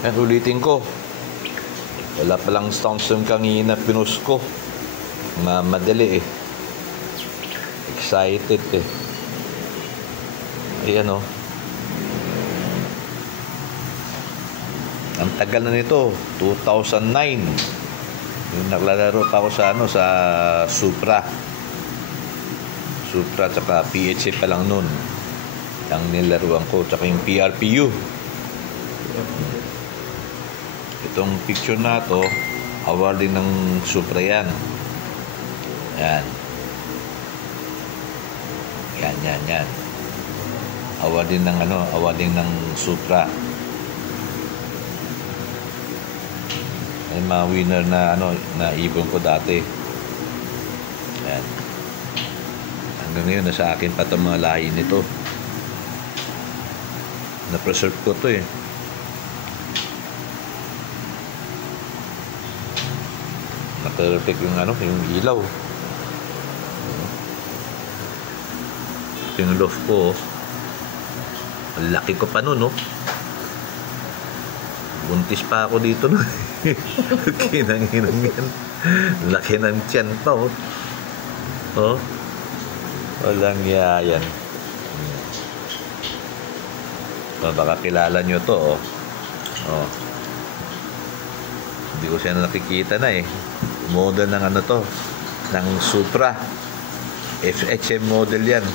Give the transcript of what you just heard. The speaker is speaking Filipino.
Yan, ulitin ko. Wala palang stones yung kanina pinost ko. Madali eh. Excited eh. Ayan o. Ang tagal na nito. 2009. Yung naglalaro pa ako sa sa Supra. Supra tsaka PHA pa lang nun. Ang nilaruan ko tsaka yung PRPU. Itong picture na to, awarding ng Supra yan. Yan. Yan. Awarding ng awarding ng Supra. Ay mga winner na na ibon ko dati. Yan. Hanggang ngayon nasa akin pa itong mga lahi nito. Na-preserve ko to eh. Naka-reflect yung ilaw. Yung loft ko, ang laki ko pa nun, no? Buntis pa ako dito, no? Kinang-hinang yan. Laki ng tiyan pa, oh. Oh? Walang yayan. Baka kilala nyo to, oh. Oh. Hindi ko siya nakikita na eh. Model ng to, ng Supra. FHM model yan.